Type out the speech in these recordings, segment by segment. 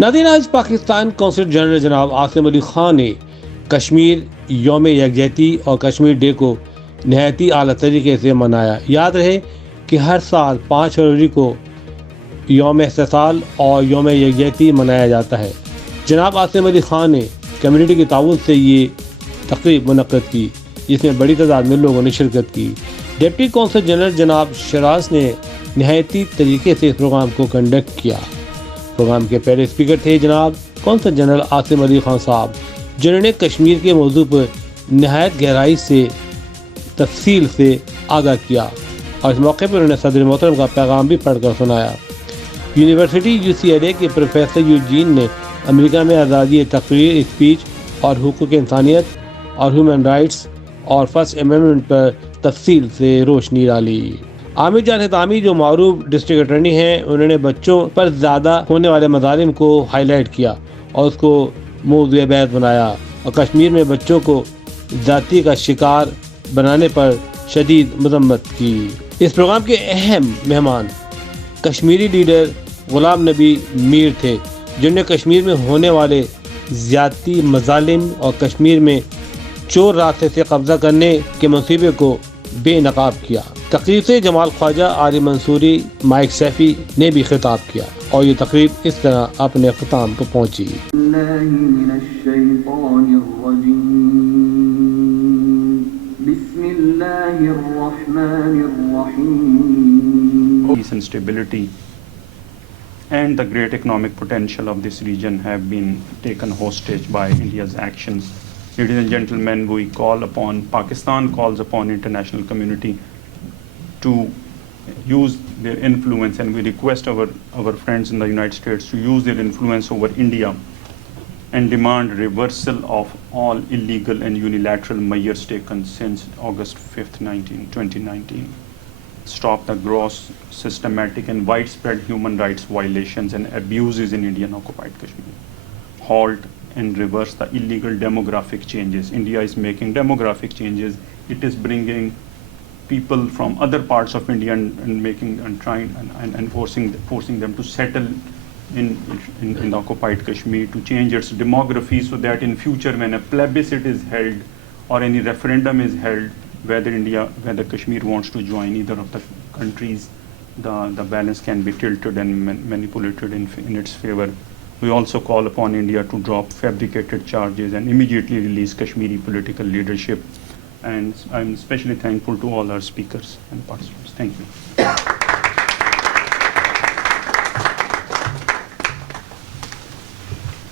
नाज़रीन, आज Pakistan consulate general जनाब आसिम अली खान ने कश्मीर यौम यकजहती और कश्मीर डे को नहायती आला तरीके से मनाया। याद रहे कि हर साल 5 फरवरी को यौम इस्तिक़लाल और यौम यकजहती मनाया जाता है। जनाब आसिम अली खान ने कम्युनिटी के ताउन से ये तकरीब मुनक़्क़द की, जिसमें बड़ी तादाद में लोगों ने शिरकत की। डिप्टी कौंसल जनरल जनाब शराज ने नहायती तरीके से इस प्रोग्राम को कंडक्ट किया। प्रोग्राम के पहले स्पीकर थे जनाब कौंसल जनरल आसिम अली खान साहब, जिन्होंने कश्मीर के मौजू पर नहायत गहराई से तफसील से आगाह किया और इस मौके पर उन्होंने सदर मोहतरम का पैगाम भी पढ़कर सुनाया। यूनिवर्सिटी UCLA के प्रोफेसर यूजीन ने अमेरिका में आज़ादी तकरीर, स्पीच और हुकूक इंसानियत और ह्यूमन राइट्स और फर्स्ट अमेंडमेंट पर तफसील से रोशनी डाली। आमिर जान हितामी, जो मारूफ डिस्ट्रिक्ट अटर्नी हैं, उन्होंने बच्चों पर ज़्यादा होने वाले मज़ालिम को हाईलाइट किया और उसको मौज़ूए बहस बनाया और कश्मीर में बच्चों को जाति का शिकार बनाने पर शदीद मजम्मत की। इस प्रोग्राम के अहम मेहमान कश्मीरी लीडर गुलाम नबी मीर थे, जिन्होंने कश्मीर में होने वाले ज़्यादती मज़ालिम और कश्मीर में चोर रास्ते से कब्ज़ा करने के मंसूबे को बेनकाब किया। तकरीब से जमाल ख्वाजा, आली मंसूरी, माइक सैफी ने भी खिताब किया और ये तकरीब इस तरह अपने अख्ताम पर पहुँची। Peace and stability and the great economic potential of this region have been taken hostage by India's actions. Ladies and gentlemen, Pakistan calls upon international community to use their influence, and we request our friends in the United States to use their influence over India and demand reversal of all illegal and unilateral measures taken since August 5th, 2019. Stop the gross, systematic and widespread human rights violations and abuses in Indian occupied Kashmir. Halt and reverse the illegal demographic changes. India is making demographic changes. It is bringing people from other parts of India and forcing them to settle in the occupied Kashmir, to change its demography so that in future when a plebiscite is held or any referendum is held, whether Kashmir wants to join either of the countries, the balance can be tilted and manipulated in its favor. We also call upon India to drop fabricated charges and immediately release Kashmiri political leadership. And I'm especially thankful to all our speakers and participants. Thank you.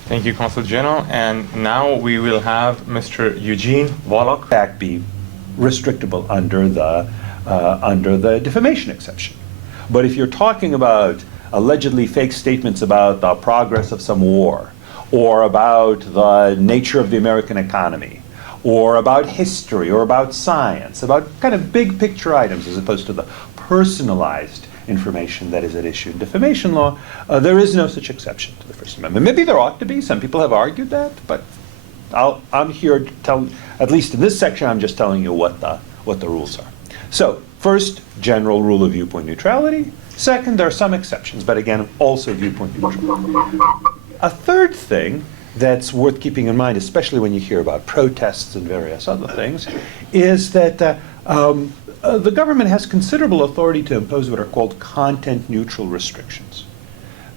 Thank you, Consul General. And now we will have Mr. Eugene Wallach. Act be restrictable under the defamation exception. But if you're talking about allegedly fake statements about the progress of some war, or about the nature of the American economy, or about history, or about science, about kind of big picture items as opposed to the personalized information that is at issue in defamation law, there is no such exception to the First Amendment. Maybe there ought to be. Some people have argued that, but I'm here to tell, at least in this section, I'm just telling you what the rules are. So, first, general rule of viewpoint neutrality. Second, there are some exceptions, but again, also viewpoint neutral. A third thing that's worth keeping in mind, especially when you hear about protests and various other things, is that the government has considerable authority to impose what are called content-neutral restrictions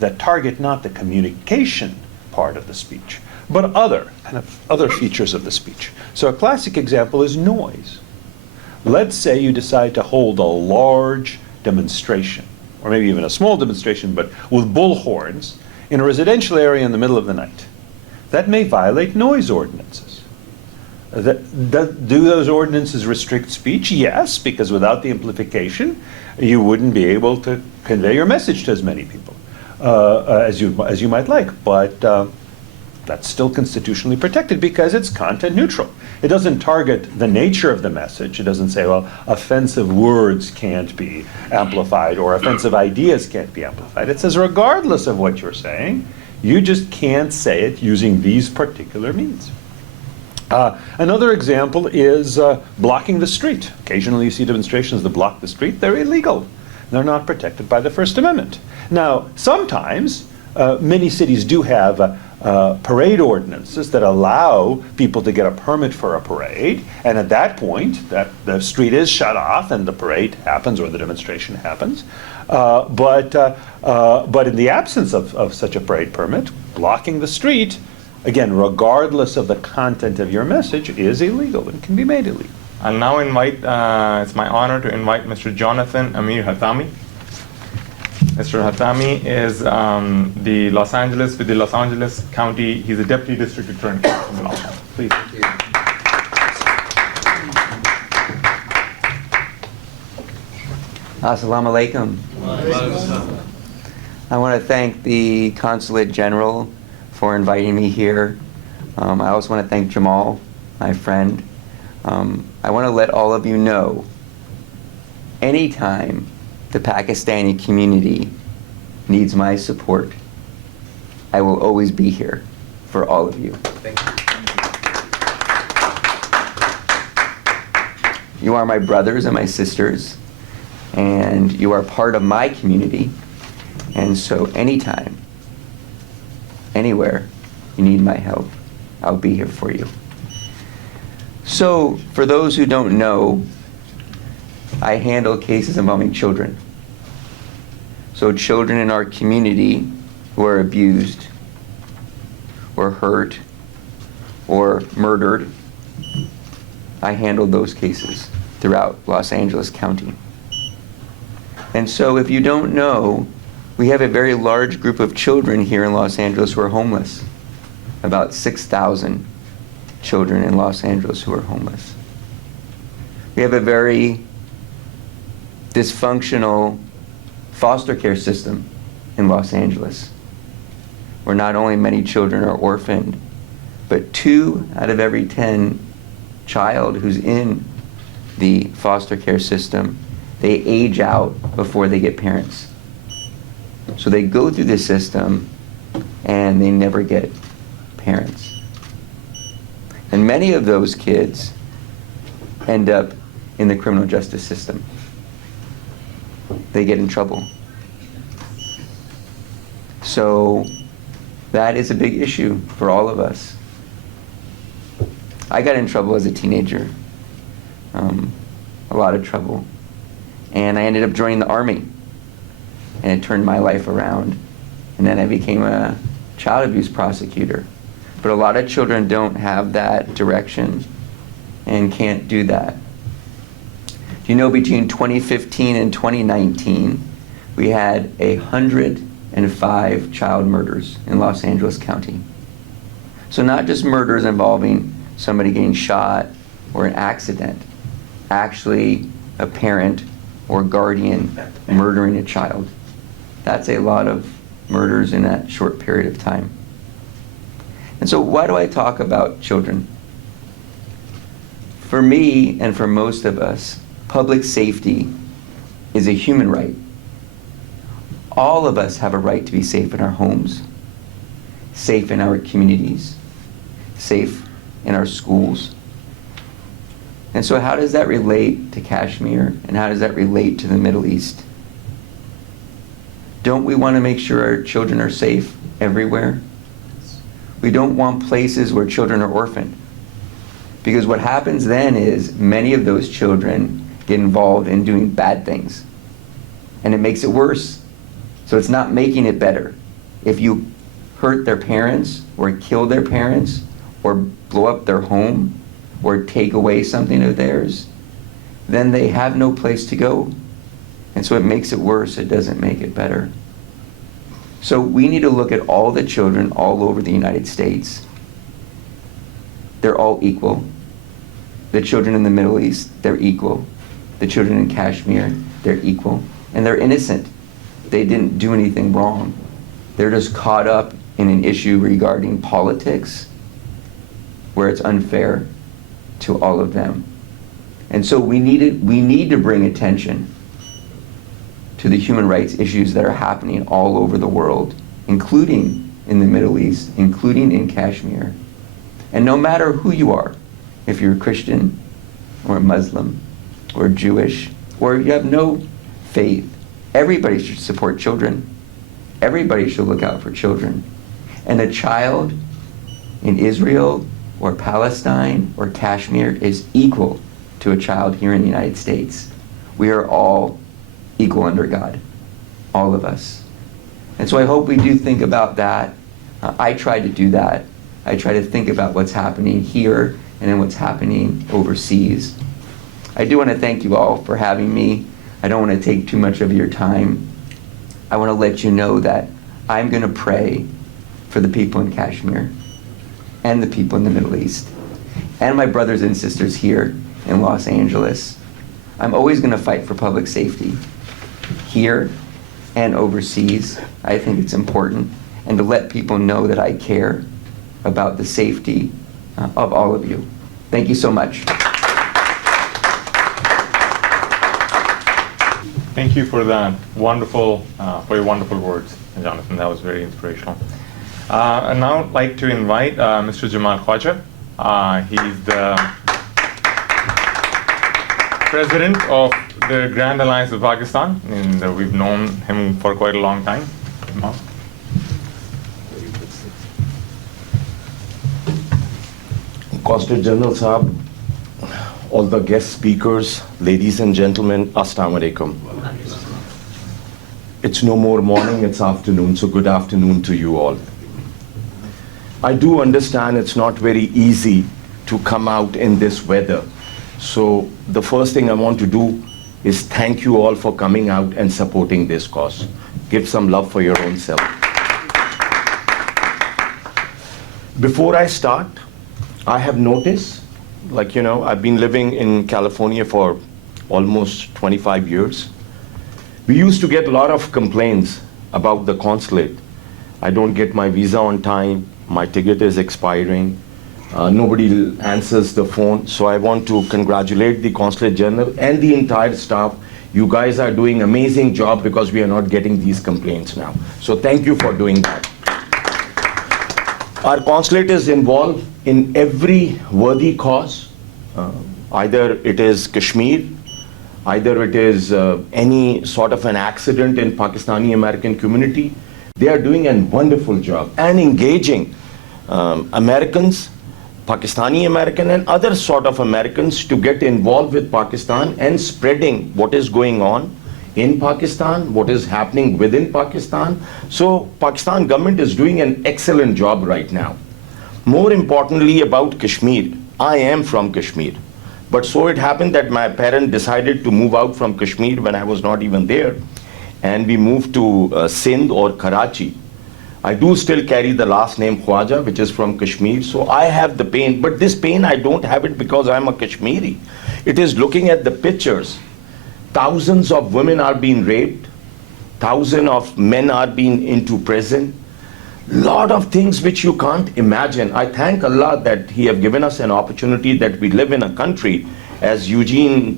that target not the communication part of the speech, but other features of the speech. So a classic example is noise. Let's say you decide to hold a large demonstration, or maybe even a small demonstration, but with bullhorns in a residential area in the middle of the night. That may violate noise ordinances. Do those ordinances restrict speech? Yes, because without the amplification, you wouldn't be able to convey your message to as many people as you might like. But that's still constitutionally protected because it's content neutral. It doesn't target the nature of the message. It doesn't say, well, offensive words can't be amplified or offensive ideas can't be amplified. It says, regardless of what you're saying, you just can't say it using these particular means. Another example is blocking the street. Occasionally you see demonstrations that block the street. They're illegal. They're not protected by the First Amendment. Now, sometimes many cities do have parade ordinances that allow people to get a permit for a parade, and at that point, that the street is shut off and the parade happens or the demonstration happens. But in the absence of such a parade permit, blocking the street, again, regardless of the content of your message, is illegal and can be made illegal. I'll now invite, it's my honor to invite Mr. Jonathan Amir Hatami. Mr. Hatami is with the Los Angeles County. He's a Deputy District Attorney in Los Angeles. Please. Assalamu alaikum. I want to thank the Consulate General for inviting me here. I also want to thank Jamal, my friend. I want to let all of you know, anytime the Pakistani community needs my support, I will always be here for all of you. Thank you. You are my brothers and my sisters, and you are part of my community. And so anytime, anywhere you need my help, I'll be here for you. So, for those who don't know, I handle cases involving children. So children in our community who are abused, or hurt, or murdered, I handle those cases throughout Los Angeles County. And so if you don't know, we have a very large group of children here in Los Angeles who are homeless. About 6,000 children in Los Angeles who are homeless. We have a very dysfunctional foster care system in Los Angeles, where not only many children are orphaned, but 2 out of every 10 child who's in the foster care system, they age out before they get parents. So they go through the system and they never get parents. And many of those kids end up in the criminal justice system. They get in trouble. So that is a big issue for all of us. I got in trouble as a teenager, a lot of trouble. And I ended up joining the Army, and it turned my life around. And then I became a child abuse prosecutor. But a lot of children don't have that direction and can't do that. Do you know between 2015 and 2019, we had 105 child murders in Los Angeles County. So not just murders involving somebody getting shot or an accident, actually a parent or guardian murdering a child. That's a lot of murders in that short period of time. And so why do I talk about children? For me and for most of us, public safety is a human right. All of us have a right to be safe in our homes, safe in our communities, safe in our schools. And so how does that relate to Kashmir, and how does that relate to the Middle East? Don't we want to make sure our children are safe everywhere? We don't want places where children are orphaned. Because what happens then is many of those children get involved in doing bad things. And it makes it worse. So it's not making it better. If you hurt their parents, or kill their parents, or blow up their home, or take away something of theirs, then they have no place to go. And so it makes it worse, it doesn't make it better. So we need to look at all the children all over the United States. They're all equal. The children in the Middle East, they're equal. The children in Kashmir, they're equal. And they're innocent. They didn't do anything wrong. They're just caught up in an issue regarding politics where it's unfair to all of them. And so we need to bring attention to the human rights issues that are happening all over the world, including in the Middle East, including in Kashmir. And no matter who you are, if you're a Christian or a Muslim or Jewish, or you have no faith, everybody should support children. Everybody should look out for children. And a child in Israel or Palestine or Kashmir is equal to a child here in the United States. We are all equal under God, all of us. And so I hope we do think about that. I try to do that. I try to think about what's happening here and then what's happening overseas. I do want to thank you all for having me. I don't want to take too much of your time. I want to let you know that I'm going to pray for the people in Kashmir and the people in the Middle East and my brothers and sisters here in Los Angeles. I'm always going to fight for public safety here and overseas. I think it's important, and to let people know that I care about the safety of all of you. Thank you so much. Thank you for that wonderful, for your wonderful words, Jonathan. That was very inspirational. I'd now like to invite Mr. Jamal Khwaja. He's the president of the Grand Alliance of Pakistan, and we've known him for quite a long time. Jamal. Consulate General Saab, all the guest speakers, ladies and gentlemen, Assalamu alaikum. It's no more morning, it's afternoon, so good afternoon to you all. I do understand it's not very easy to come out in this weather. So the first thing I want to do is thank you all for coming out and supporting this cause. Give some love for your own self. Before I start, I have noticed, I've been living in California for almost 25 years. We used to get a lot of complaints about the consulate. I don't get my visa on time, my ticket is expiring, nobody answers the phone. So I want to congratulate the Consulate General and the entire staff. You guys are doing an amazing job because we are not getting these complaints now. So thank you for doing that. Our consulate is involved in every worthy cause. Either it is Kashmir, either it is any sort of an accident in Pakistani American community. They are doing a wonderful job and engaging Americans, Pakistani American and other sort of Americans to get involved with Pakistan and spreading what is going on in Pakistan, what is happening within Pakistan. So Pakistan government is doing an excellent job right now. More importantly about Kashmir, I am from Kashmir. But so it happened that my parents decided to move out from Kashmir when I was not even there. And we moved to Sindh or Karachi. I do still carry the last name Khwaja, which is from Kashmir. So I have the pain, but this pain I don't have it because I'm a Kashmiri. It is looking at the pictures. Thousands of women are being raped. Thousands of men are being into prison. Lot of things which you can't imagine. I thank Allah that He have given us an opportunity that we live in a country, as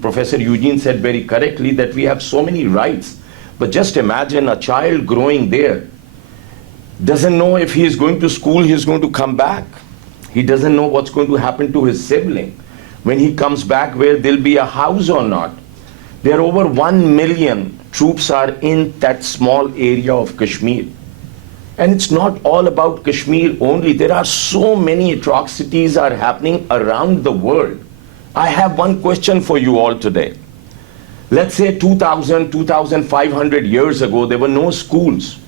Professor Eugene said very correctly, that we have so many rights. But just imagine a child growing there, doesn't know if he is going to school, he is going to come back. He doesn't know what's going to happen to his sibling. When he comes back, where there'll be a house or not. There are over 1 million troops are in that small area of Kashmir. And it's not all about Kashmir only. There are so many atrocities are happening around the world. I have one question for you all today. Let's say 2,000, 2,500 years ago, there were no schools.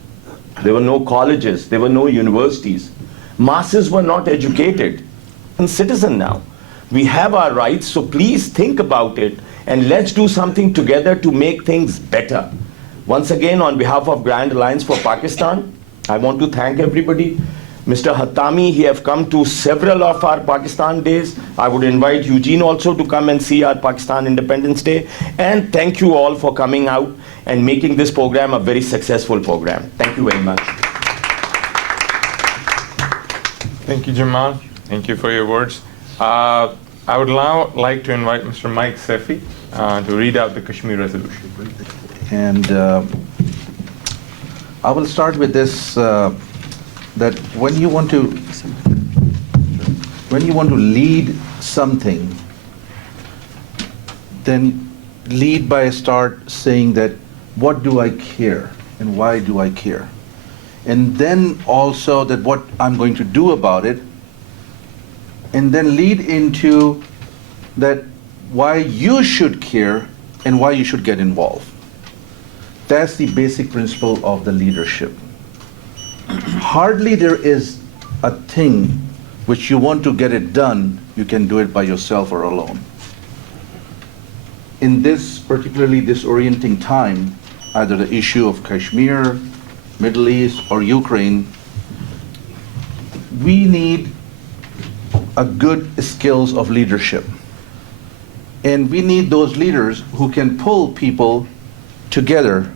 There were no colleges. There were no universities. Masses were not educated. And citizen now. We have our rights, so please think about it and let's do something together to make things better. Once again, on behalf of Grand Alliance for Pakistan, I want to thank everybody. Mr. Hatami, he have come to several of our Pakistan days. I would invite Eugene also to come and see our Pakistan Independence Day. And thank you all for coming out and making this program a very successful program. Thank you very much. Thank you, Jamal. Thank you for your words. I would now like to invite Mr. Mike Sefi to read out the Kashmir resolution. And I will start with this, that when you want to lead something, then lead by start saying that, what do I care and why do I care? and then also that what I'm going to do about it, and then lead into that why you should care and why you should get involved. That's the basic principle of the leadership. Hardly there is a thing which you want to get it done, you can do it by yourself or alone. In this particularly disorienting time, either the issue of Kashmir, Middle East, or Ukraine, we need a good skills of leadership. And we need those leaders who can pull people together,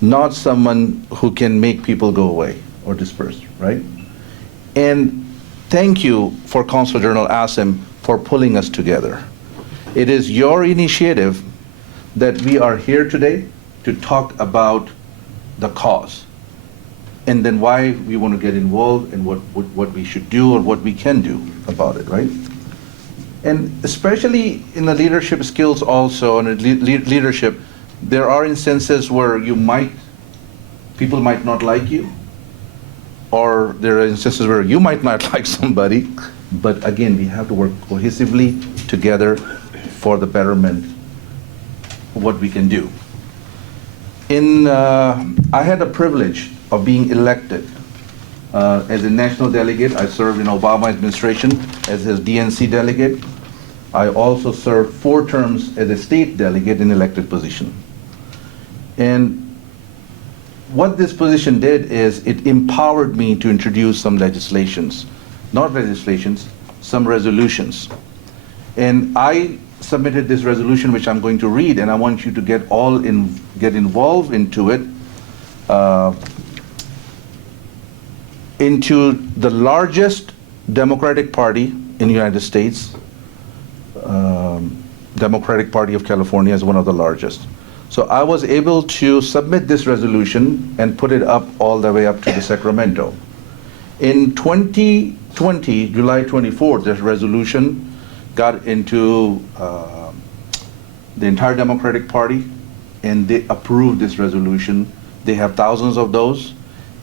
not someone who can make people go away or disperse, right? And thank you for Consul General Asim for pulling us together. It is your initiative that we are here today to talk about the cause, and then why we want to get involved and what we should do or what we can do about it, right? And especially in the leadership skills also, and leadership, there are instances where people might not like you, or there are instances where you might not like somebody, but again, we have to work cohesively together for the betterment of what we can do. I had the privilege of being elected as a national delegate. I served in Obama administration as his DNC delegate. I also served 4 terms as a state delegate in elected position. And what this position did is it empowered me to introduce some legislations, some resolutions. And I submitted this resolution, which I'm going to read, and I want you to get involved into it, into the largest Democratic Party in the United States. Democratic Party of California is one of the largest. So I was able to submit this resolution and put it up all the way up to the Sacramento. In 2020, July 24th, this resolution got into the entire Democratic Party, and they approved this resolution. They have thousands of those.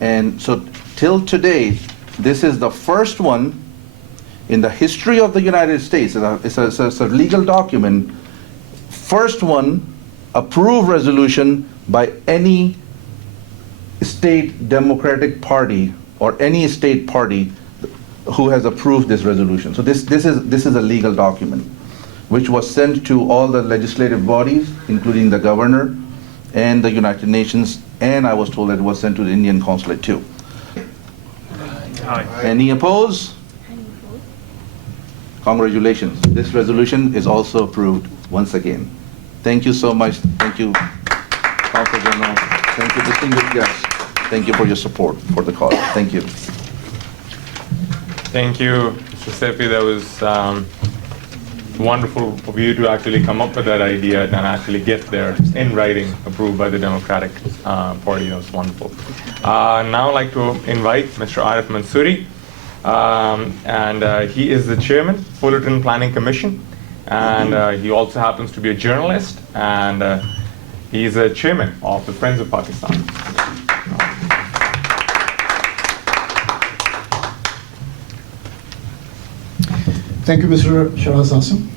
And so till today, this is the first one in the history of the United States. It's a legal document. First one approved resolution by any state Democratic Party or any state party who has approved this resolution. So this is a legal document which was sent to all the legislative bodies, including the governor and the United Nations, and I was told that it was sent to the Indian Consulate too. Any opposed? Congratulations. This resolution is also approved once again. Thank you so much. Thank you, Consul General. Thank you, distinguished guests. Thank you for your support for the cause. Thank you. Thank you, Mr. Sefi. That was wonderful of you to actually come up with that idea and actually get there in writing, approved by the Democratic Party. That was wonderful. Now I'd like to invite Mr. Arif Mansouri, and he is the chairman, Fullerton Planning Commission, and he also happens to be a journalist, and he's a chairman of the Friends of Pakistan. Thank you, Mr. Shiraz Asim.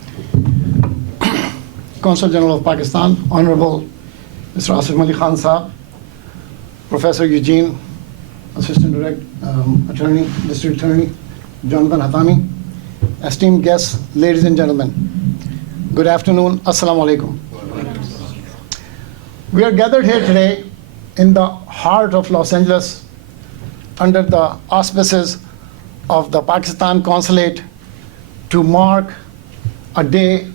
Consul General of Pakistan, Honorable Mr. Asif Ali Khan Saab, Professor Eugene, Assistant Attorney, District Attorney, Jonathan Hatami, esteemed guests, ladies and gentlemen, good afternoon, Assalamu alaikum. We are gathered here today in the heart of Los Angeles under the auspices of the Pakistan Consulate to mark a day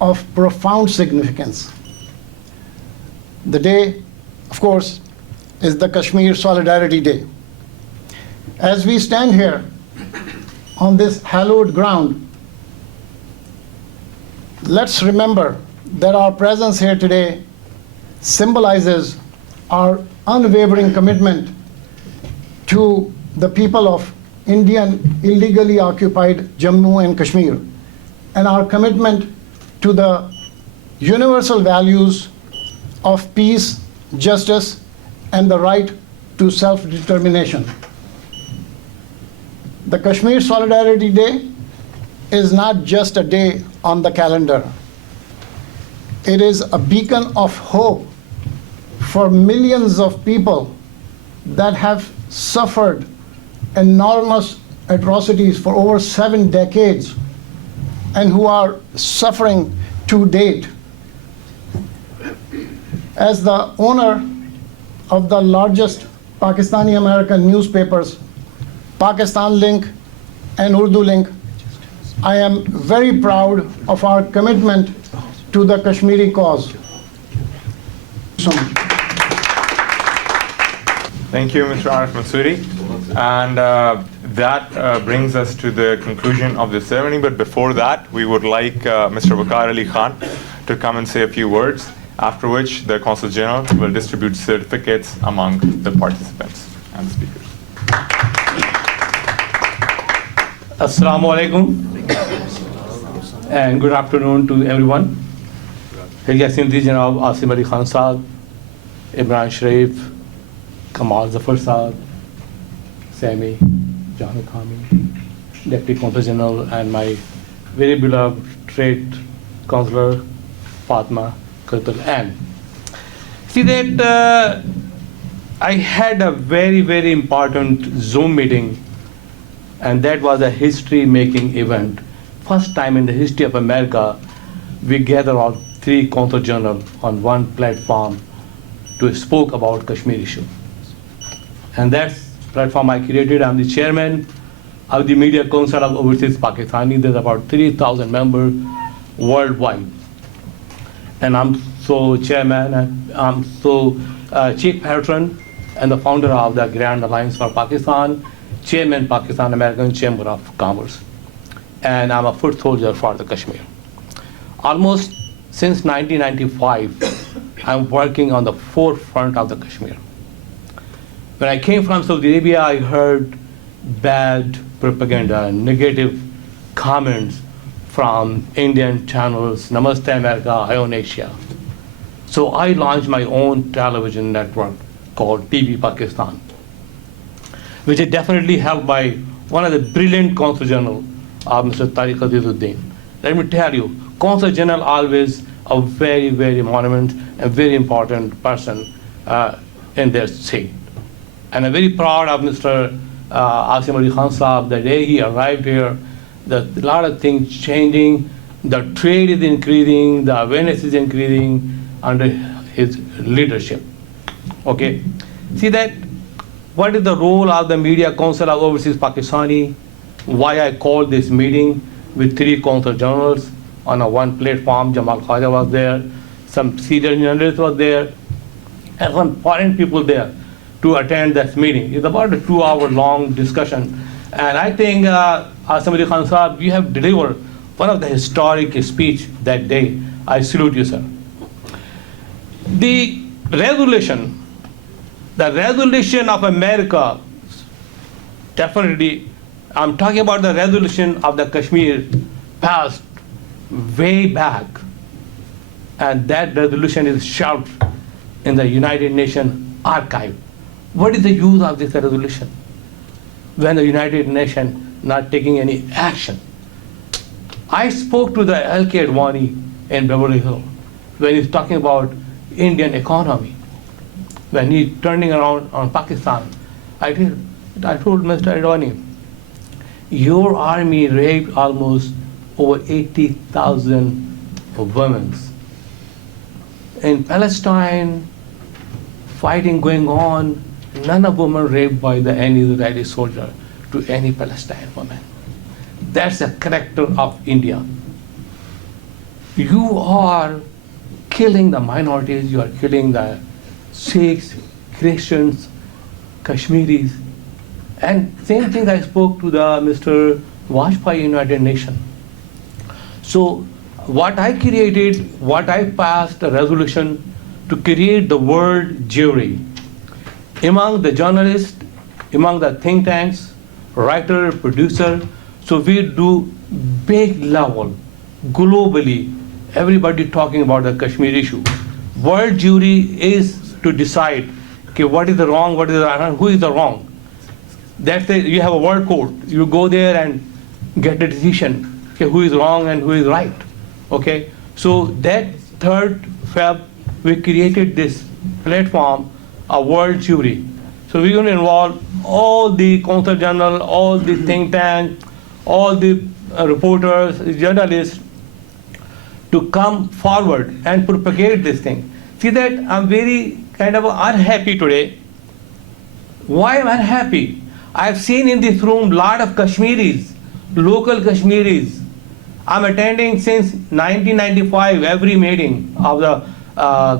of profound significance. The day, of course, is the Kashmir Solidarity Day. As we stand here on this hallowed ground, let's remember that our presence here today symbolizes our unwavering commitment to the people of Indian illegally occupied Jammu and Kashmir, and our commitment to the universal values of peace, justice, and the right to self-determination. The Kashmir Solidarity Day is not just a day on the calendar. It is a beacon of hope for millions of people that have suffered enormous atrocities for over 7 decades and who are suffering to date. As the owner of the largest Pakistani American newspapers, Pakistan Link and Urdu Link, I am very proud of our commitment to the Kashmiri cause. So much. Thank you, Mr. Arif Mansouri. And that brings us to the conclusion of the ceremony. But before that, we would like Mr. Waqar Ali Khan to come and say a few words, after which the Consul General will distribute certificates among the participants and speakers. Assalamu alaikum and good afternoon to everyone. Hilya Sindhi Janab, Asim Ali Khan Saab, Imran Sharif, Kamal Zafar Saab, Sami, John Khami, Deputy Consul General, and my very beloved Trade Consular, Fatma Kirtal. And see that I had a very, very important Zoom meeting, and that was a history-making event. First time in the history of America, we gathered all 3 Consul General on one platform to speak about Kashmir issue. And that platform I created. I'm the chairman of the Media Council of Overseas Pakistani. There's about 3,000 members worldwide. And I'm so chairman, and I'm so chief patron and the founder of the Grand Alliance for Pakistan, chairman Pakistan American Chamber of Commerce. And I'm a foot soldier for the Kashmir. Almost since 1995, I'm working on the forefront of the Kashmir. When I came from Saudi Arabia, I heard bad propaganda, negative comments from Indian channels, Namaste America, Ion Asia. So I launched my own television network called TV Pakistan, which is definitely helped by one of the brilliant Consul General, Mr. Tariq Azizuddin. Let me tell you, Consul General always a very, very monument and very important person in their state. And I'm very proud of Mr. Asim Ali Khan Saab. The day he arrived here, a lot of things changing, the trade is increasing, the awareness is increasing under his leadership. Okay, see that what is the role of the Media Council of Overseas Pakistani? Why I called this meeting with 3 Consul Generals on a one platform. Jamal Khaja was there, some senior journalists were there, and some foreign people there to attend this meeting. It's about a 2-hour-long discussion. And I think, Asim Ali Khan Saab, you have delivered one of the historic speech that day. I salute you, sir. The resolution of America, definitely, I'm talking about the resolution of the Kashmir passed way back. And that resolution is shelved in the United Nations archive. What is the use of this resolution when the United Nations not taking any action? I spoke to the L.K. Advani in Beverly Hills when he's talking about Indian economy, when he's turning around on Pakistan. I told Mr. Advani, your army raped almost over 80,000 women. In Palestine, fighting going on, none of women raped by any Israeli soldier to any Palestinian woman. That's the character of India. You are killing the minorities, you are killing the Sikhs, Christians, Kashmiris. And same thing I spoke to the Mr. Vajpayee United Nations. So what I created, what I passed a resolution to create the world jury among the journalists, among the think tanks, writer, producer. So we do big level, globally, everybody talking about the Kashmir issue. World jury is to decide Okay, what is the wrong, what is the right, who is the wrong. That's the, you have a word code. You go there and get the decision, okay, who is wrong and who is right. Okay, so that 3rd Feb, we created this platform, a world jury. So we're going to involve all the Consul General, all the think tank, all the reporters, journalists, to come forward and propagate this thing. See that I'm very kind of unhappy today. Why am I unhappy? I've seen in this room lot of Kashmiris, local Kashmiris. I'm attending since 1995 every meeting of the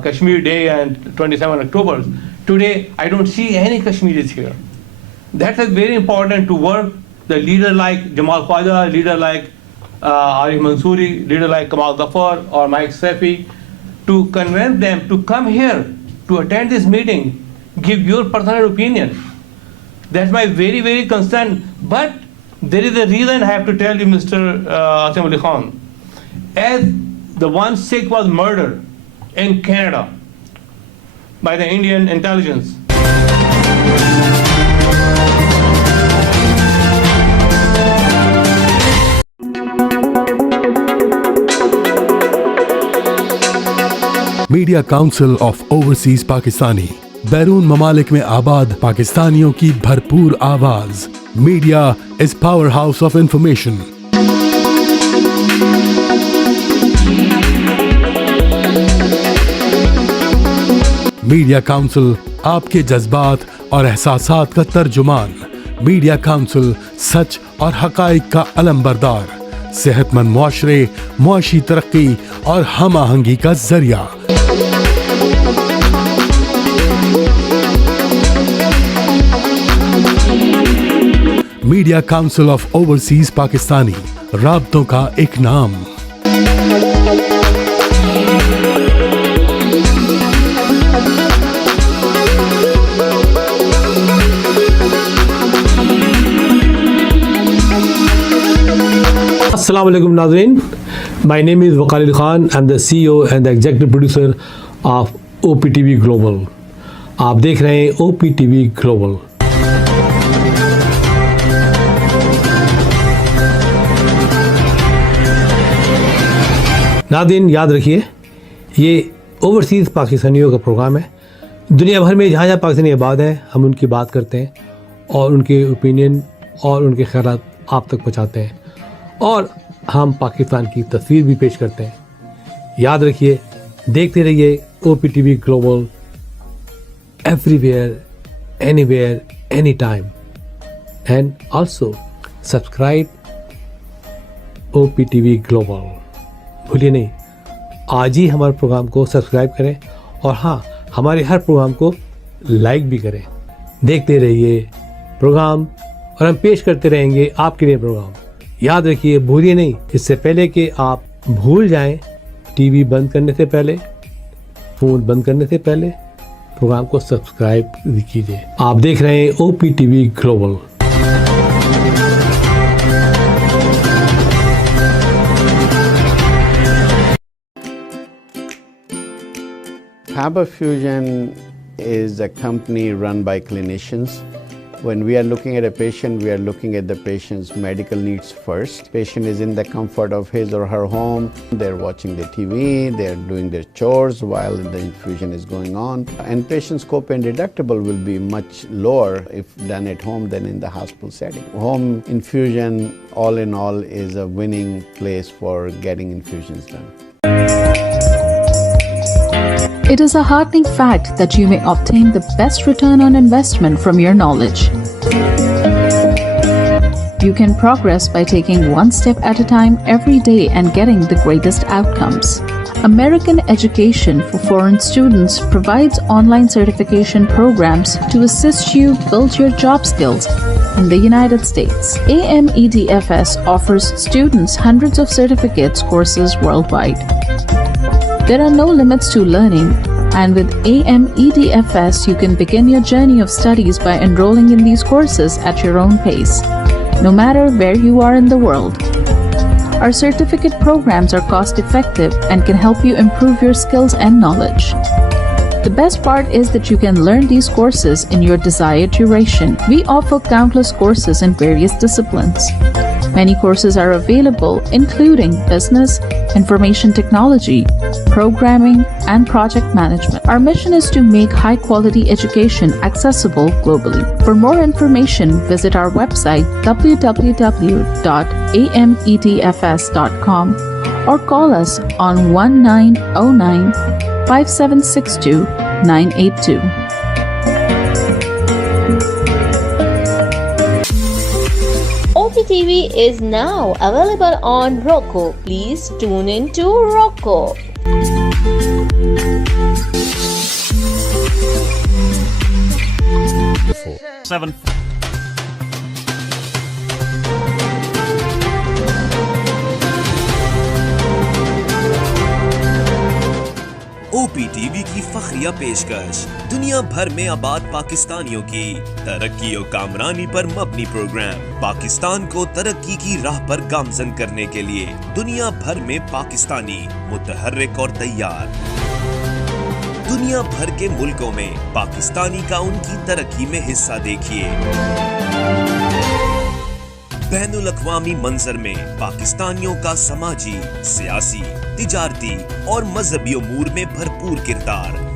Kashmir Day and 27 October. Today, I don't see any Kashmiris here. That is very important to work. The leader like Jamal Khwaja, leader like Arif Mansouri, leader like Kamal Zafar or Mike Safi, to convince them to come here to attend this meeting, give your personal opinion. That's my very, very concern. But there is a reason I have to tell you, Mr. Asim Ali Khan. As the one Sikh was murdered in Canada by the Indian intelligence, media council of overseas Pakistani, बैरून ममालिक में आबाद पाकिस्तानियों की भरपूर आवाज। Media is power house of information. Media council आपके जज्बात और एहसासात का तर्जुमान। मीडिया काउंसिल सच और हकाइक का अलंबरदार, सेहतमंद मुआशरे, मुआशी तरक्की और हम आहंगी का जरिया। Media council of overseas Pakistani, राब्तों का एक नाम। Assalamu alaikum नाज़रीन, my name is Waqar Ali Khan. I'm the CEO and the executive producer of OpTv Global. आप देख रहे हैं OpTv Global। नाज़रीन याद रखिए, ये ओवरसीज़ पाकिस्तानियों का प्रोग्राम है। दुनिया भर में जहाँ जहाँ पाकिस्तानी आबाद हैं, हम उनकी बात करते हैं और उनके ओपिनियन और उनके ख्यालात आप तक पहुँचाते हैं और हम पाकिस्तान की तस्वीर भी पेश करते हैं। याद रखिए, देखते रहिए OpTv global, everywhere, anywhere, any time, and also subscribe OpTv global. भूलिए नहीं, आज ही हमारे प्रोग्राम को सब्सक्राइब करें और हाँ, हमारे हर प्रोग्राम को लाइक भी करें। देखते रहिए प्रोग्राम और हम पेश करते रहेंगे आपके लिए प्रोग्राम। याद रखिए, भूलिए नहीं, इससे पहले कि आप भूल जाएं, टीवी बंद करने से पहले, फ़ोन बंद करने से पहले प्रोग्राम को सब्सक्राइब कीजिए। आप देख रहे हैं OpTv global. Faber Fusion is a company run by clinicians. When we are looking at a patient, we are looking at the patient's medical needs first. Patient is in the comfort of his or her home. They're watching the TV, they're doing their chores while the infusion is going on. And patient's copay and deductible will be much lower if done at home than in the hospital setting. Home infusion, all in all, is a winning place for getting infusions done. It is a heartening fact that you may obtain the best return on investment from your knowledge. You can progress by taking one step at a time every day and getting the greatest outcomes. American Education for Foreign Students provides online certification programs to assist you build your job skills in the United States. AMEDFS offers students hundreds of certificates courses worldwide. There are no limits to learning, and with AMEDFS, you can begin your journey of studies by enrolling in these courses at your own pace, no matter where you are in the world. Our certificate programs are cost-effective and can help you improve your skills and knowledge. The best part is that you can learn these courses in your desired duration. We offer countless courses in various disciplines. Many courses are available, including business, information technology, programming, and project management. Our mission is to make high-quality education accessible globally. For more information, visit our website www.ametfs.com or call us on 1909 5762 982. OpTv is now available on Roku. Please tune in to Roku. OpTv की फखरिया पेशकश दुनिया भर में आबाद पाकिस्तानियों की तरक्की और कामरानी पर मबनी प्रोग्राम पाकिस्तान को तरक्की की राह पर गामजन करने के लिए दुनिया भर में पाकिस्तानी मुतहर्रिक और तैयार। दुनिया भर के मुल्कों में पाकिस्तानी का उनकी तरक्की में हिस्सा देखिए। बैनुल अक़वामी मंजर में पाकिस्तानियों का समाजी, सियासी, तिजारती और मजहबी उमूर में भरपूर किरदार